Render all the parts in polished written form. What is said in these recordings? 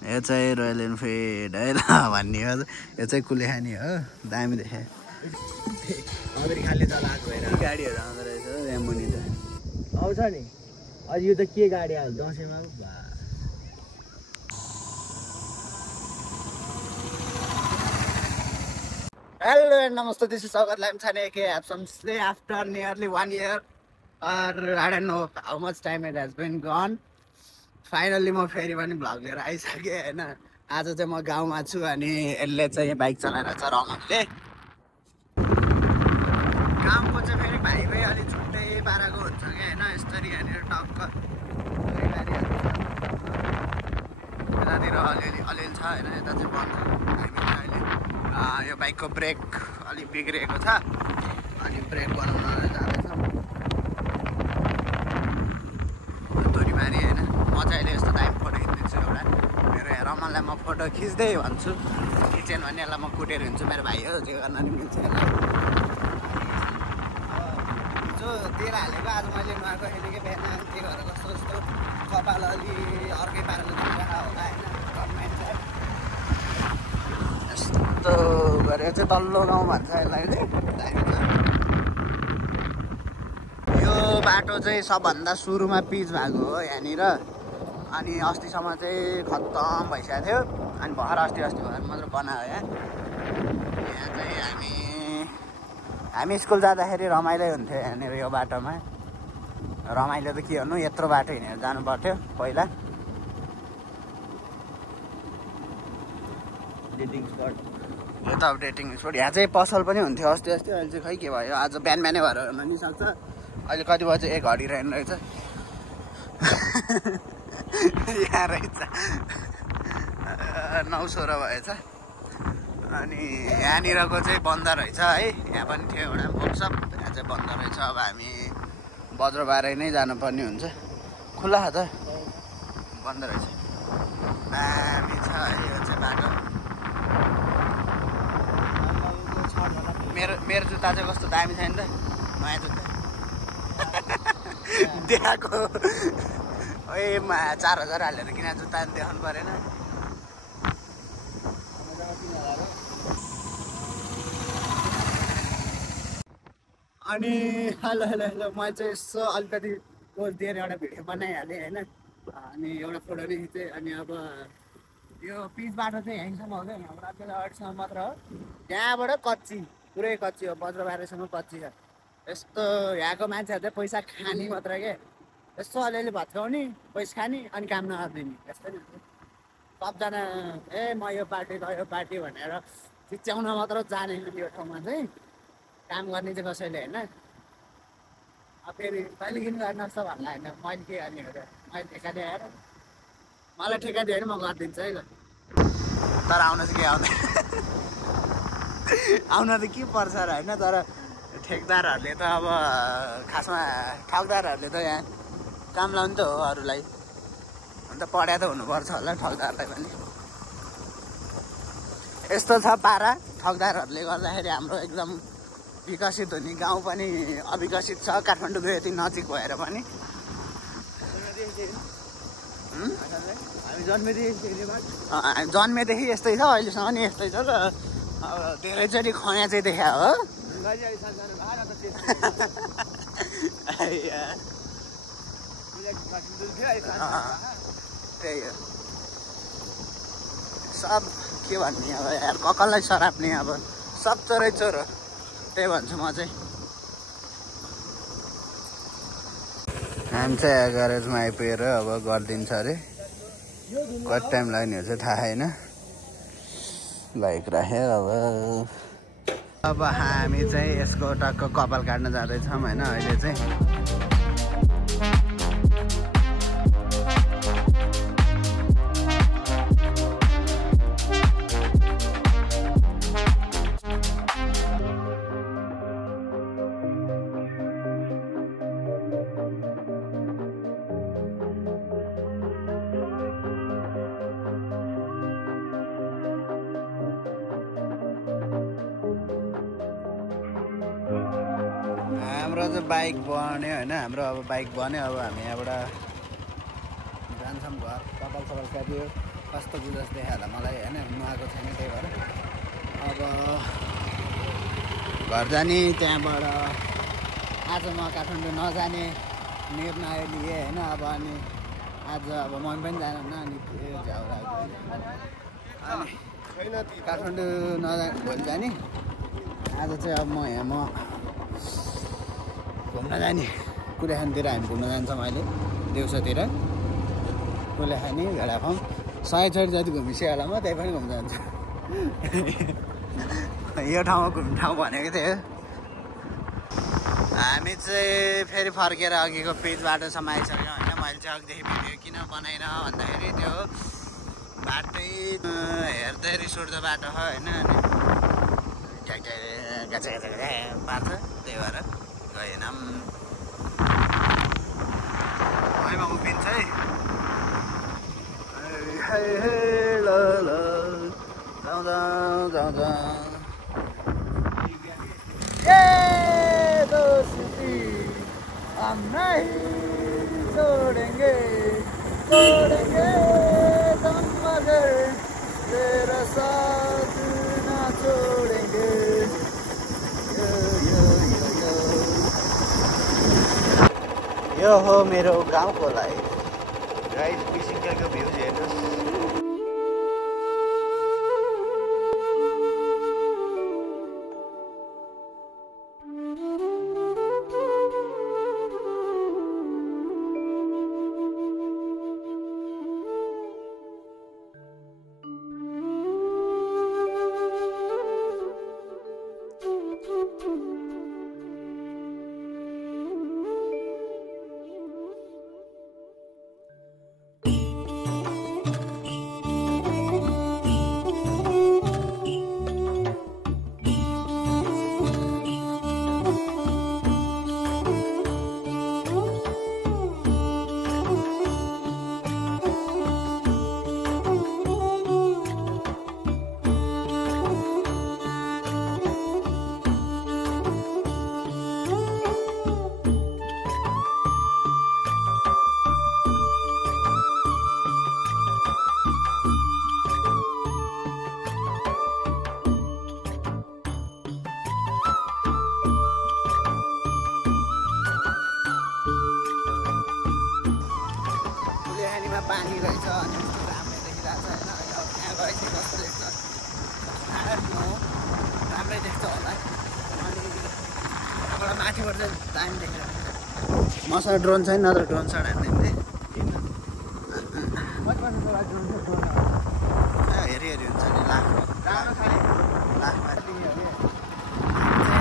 यो चाहिँ royal Enfield है ल भन्ने हो यो चाहिँ कुलेखानी हो दामी देखेँ अमेरिकाले चलाएको होइन गाडीहरू आउँदो रहेछ यहाँ मुनि त आउँछ नि अहिले यो त के गाडी आयो दसैँमा हेलो एन्ड नमस्ते दिस इज Sagar Lamchane के have some stay after nearly 1 year or I don't know how much time it has been gone. Finally म फेरि पनि भ्लग लिएर आइसकेँ होइन आज चाहिँ म गाउँमा छु अनि यसले चाहिँ बाइक चलाएर छ रमनले कामको चाहिँ फेरि भाइ भाइ अलिक छुट्टै पाराको हुन्छ कि होइन यसरी यहाँनिर टक्क यतातिर अलिअलि छ होइन यता चाहिँ बन्द अहिले यो बाइकको ब्रेक अलिक बिग्रिएको छ अनि ब्रेक बनाउन जाँदैछ तोरीमारी होइन म चाहिँ अहिले यस्तो टाइम फोटो खिचिदिन्छु एउटा मेरो यहाँ रमनलाई म फोटो खिच्दै भन्छु खिचेन भने यसलाई म कुटेर हिँड्छु मेरो भाइ हो जे गर्न नि मिल्छ यसलाई जो तेल हालेको आज मैले नुहाएको यतिकै बिहान के गरेर कस्तो कस्तो कपाल अलि अर्कै पाराले होला होइन यस्तो गरेर चाहिँ तल्लो गाउँ भन्छ यसलाई यो बाटो चाहिँ सबभन्दा सुरुमा पिच भएको हो यहाँनिर अनि अस्तिसम्म चाहिँ खत्तम भइसकेको थियो अनि भएर अस्ति भएर मात्र बनायो यहाँ चाहिँ हामी स्कुल जाँदाखेरि रमाइलो हुन्थ्यो यहाँनिर यो बाटोमा रमाइलो त के भन्नु यत्रो बाटो हिँडेर जानु पर्थ्यो पहिला डेटिङ स्पट यो त अब डेटिङ स्पट यहाँ चाहिँ पसल पनि हुन्थ्यो अस्ति अहिले चाहिँ खै के भयो आज बिहानै भएर हुन नि सक्छ अहिले कति बजी 1 घडी रहेन रहेछ यहाँ रहेछ 9:16 भएछ अनि यहाँनिरको चाहिँ बन्द रहेछ है यहाँ पनि थियो एउटा वर्कसप यहाँ चाहिँ बन्द रहेछ अब हामी बज्रबारै नै जानुपर्ने हुन्छ खुल्ला छ त बन्द रहेछ दामी छ है यो चाहिँ बाटो मेरो जुत्ता चाहिँ कस्तो दामी छ नि त नयाँ जुत्ता देखाएको ए 4000 हालेर किन जुत्ता देखाउनु परेन अनि हेलो हेलो हेलो म चाहिँ यसो अलिकति पोज दिएर एउटा भिडियो बनाइहालेँ होइन अनि एउटा फोटो पनि खिचेँ अनि अब यो पिच बाटो चाहिँ यहीँसम्म हो क्या यहाँबाट अगाडिसम्म मात्र हो त्यहाँबाट कच्ची पुरै कच्ची हो बज्रबारेसम्म कच्ची छ यस्तो यहाँको मान्छेहरू चाहिँ पैसा खाने मात्र के यस्तो अलिअलि भत्काउने पैसा खाने अनि काम नगरिदिने यस्तै नि सबजना ए म यो पार्टी भनेर चिच्याउन मात्र जाने यो ठाउँमा चाहिँ काम गर्ने चाहिँ कसैले होइन अब फेरि कहिले किन गर्न जस्तो भन्ला होइन मैले के गर्ने हो मैले ठेका दिएँ आएर मलाई ठेका दियो भने म गरिदिन्छु है ल तर आउन चाहिँ के आउँदैन आउन त के पर्छ र होइन तर ठेकदारहरूले त अब खासमा ठगदारहरूले त यहाँ काम लाउने त हो अरूलाई अन्त पढ्या त हुनुपर्छ होला ठगदारलाई पनि यस्तो छ पारा ठगदारहरूले गर्दाखेरि हाम्रो एकदम विकसित हुने गाउँ पनि अविकसित छ काठमाडौँको यति नजिक भएर पनि जन्मेदेखि यस्तै छ अहिलेसम्म नि यस्तै छ र धेरैचोटि खया चाहिँ देखा हो त्यही हो सब के भन्ने अब यार कसलाई सराप्ने अब सब चोरै चोर हो त्यही भन्छु म चाहिँ हामी चाहिँ ग्यारेजमा आइपुगेर अब गरिदिन्छ अरे कति टाइम लाग्ने हो चाहिँ थाहा छैन बाइक राखेँ अब हामी चाहिँ यसको टक्क कपाल काट्न जाँदैछौँ होइन अहिले चाहिँ हाम्रो चाहिँ बाइक बन्यो होइन हाम्रो अब बाइक बन्यो अब हामी यहाँबाट जान्छौँ घर कपाल सपाल काट्यो कस्तो गुजस देखायो होला मलाई होइन म आएको छैन त्यही भएर अब घर जाने त्यहाँबाट आज म काठमाडौँ नजाने निर्णय लिएँ होइन अब अनि आज अब मम्मी पनि जानुहुन्न अनि अनि काठमाडौँ नजाने भोलि जाने आज चाहिँ अब म घुम्न जाने कुलेखानतिर हामी घुम्न जान्छौँ अहिले दिउँसोतिर कुलेखानी भेडाफार्म 100 जति घुमिसक्यो होला म त्यही पनि घुम्न जान्छु यो ठाउँमा घुम्ने ठाउँ भनेको थियो हामी चाहिँ फेरि फर्केर अघिको पिच बाटोसम्म आइसक्यौँ होइन मैले चाहिँ अघिदेखि भिडियो किन बनाइन भन्दाखेरि त्यो बाटै हेर्दै रिस उठ्दो बाटो हो होइन अनि गाचा पार्छ त्यही भएर गएन भएमा उभिन्छ है दोस्ती हम नहीं छोड़ेंगे तुम मगर तेरा साथ ना छोड़ेंगे यो हो मेरो गाउँको लाइफ गाइस बिसिङको भ्यूज हेर्नुहोस् पानी रहेछ अनि कस्तो राम्रै देखिरहेको छ होइन अब त्यहाँ गएपछि कस्तो देख्छ राम्रै देख्छ होला अनि त्यहाँबाट माथिबाट चाहिँ दामी देखिरहेको मसँग ड्रोन छैन नत्र ड्रोन सट हान्दैन हेरी हेरी हुन्छ नि लाखमा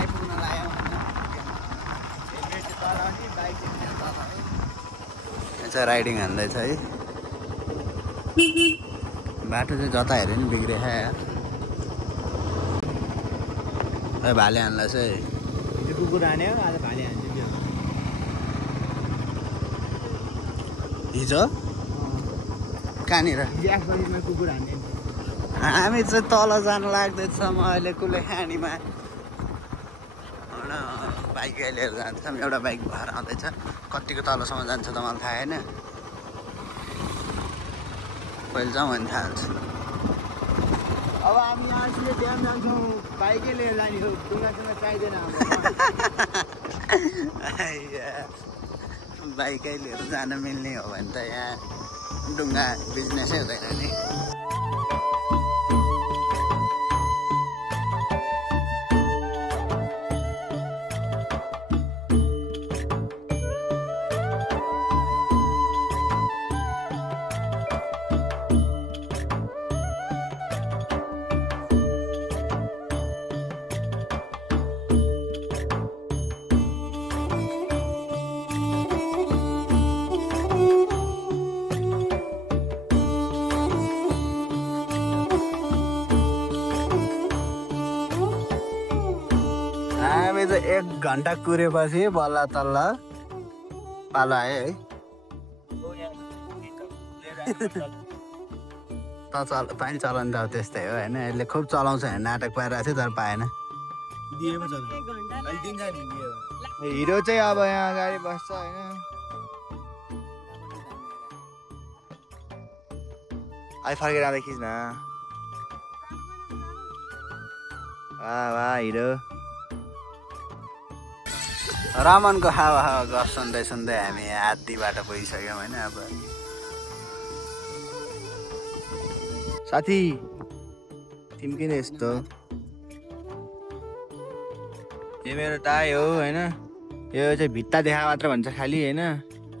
आइपुग्न लाग्यो चाहिँ राइडिङ हान्दैछ है बाटो चाहिँ जता हेऱ्यो नि बिग्रेछ यार भाले हान्ला चाहिँ कुकुर हान्यो आज भाले हान्यो हिजो कहाँनिर कुकुर हान्यो हामी चाहिँ तल जानु लाग्दैछौँ अहिले कुलेखानीमा बाइक लिएर जान्छौँ एउटा बाइक भएर आउँदैछ कतिको तलसम्म जान्छ त मलाई थाहा होइन पहिले जाउँ भने थाहा हुन्छ अब हामी यहाँ त्यहाँ जान्छौँ बाइकै लिएर जाने हो डुङ्गासँग चाहिँदैन बाइकै लिएर जान मिल्ने हो भने त यहाँ डुङ्गा बिजनेसै हुँदैन नि हामी चाहिँ 1 घन्टा कुरेपछि बल्ल तल्ल पालो आयो है पानी चलाउनु त त्यस्तै हो होइन यसले खुब चलाउँछ भने नाटक पाइरहेको थियो तर पाएन हिरो चाहिँ अब यहाँ अगाडि बस्छ होइन अहिले फर्केर आउँदा खिच्न वाह हिरो रमनको हावा गफ सुन्दै सुन्दै हामी आधी बाटो पुगिसक्यौँ होइन। अब साथी तिमी किन यस्तो यो मेरो टाई हो होइन यो चाहिँ भित्ता देखा मात्र भन्छ खालि होइन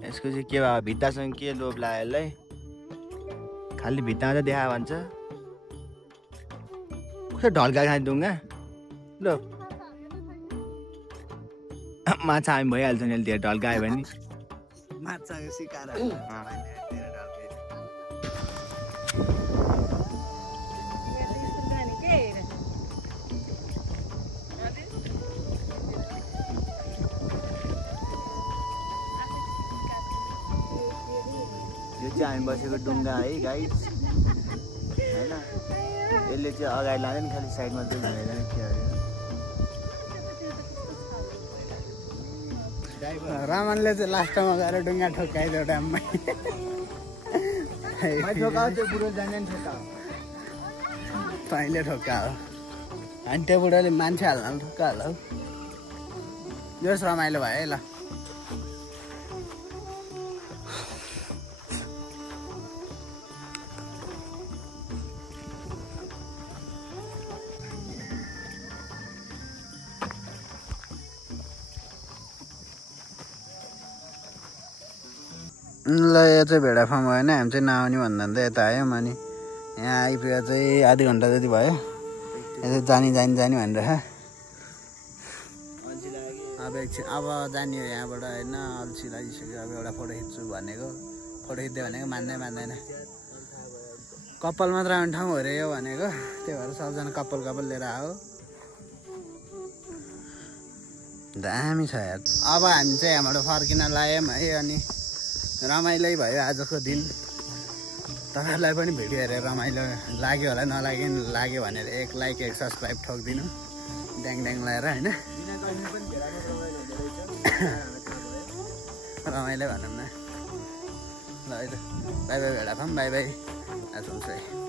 यसको चाहिँ के भयो भित्तासँग के लोभ लाग्यो यसलाई खालि भित्ता मात्रै देखा भन्छ कसो ढल्का खाने डुङ्गा ल माछा हामी भइहाल्छ नि त्यो ढल्कायो भने माछाको सिकार यो चाहिँ हामी बसेको डुङ्गा है गाइड होइन यसले चाहिँ अगाडि लाँदैन खालि साइडमा चाहिँ भनेर के अरे रमनले चाहिँ लास्टमा गएर डुङ्गा ठोक्काइदियो ड्याममै तैँले ठोक्का हो अनि त्यो बुढोले मान्छे हाल्न ठोक्का होला हौ जोस् रमाइलो भयो है ल ल यो चाहिँ भेडा फार्म होइन हामी चाहिँ नआउने भन्दा यता आयौँ अनि यहाँ आइपुगेर चाहिँ आधी घन्टा जति भयो यता जानी भनेर अब एकछिन अब जाने हो यहाँबाट होइन अल्छी लागिसक्यो अब एउटा फोटो खिच्छु भनेको फोटो खिच्दै भनेको मान्दैन कपाल मात्र आउने ठाउँ हो अरे यो भनेको त्यही भएर सबजना कपाल लिएर आयो दामी छ यार। अब हामी चाहिँ यहाँबाट फर्किन लाग्यौँ है अनि रमाइलो भयो आजको दिन तपाईँहरूलाई पनि भिडियो हेरेर रमाइलो लाग्यो होला लाग्यो भनेर एक लाइक एक सब्सक्राइब ठोकिदिनु ड्याङ लगाएर होइन रमाइलो भनौँ न ल है त बाई भेडा फार्म बाई आज हुन्छ है।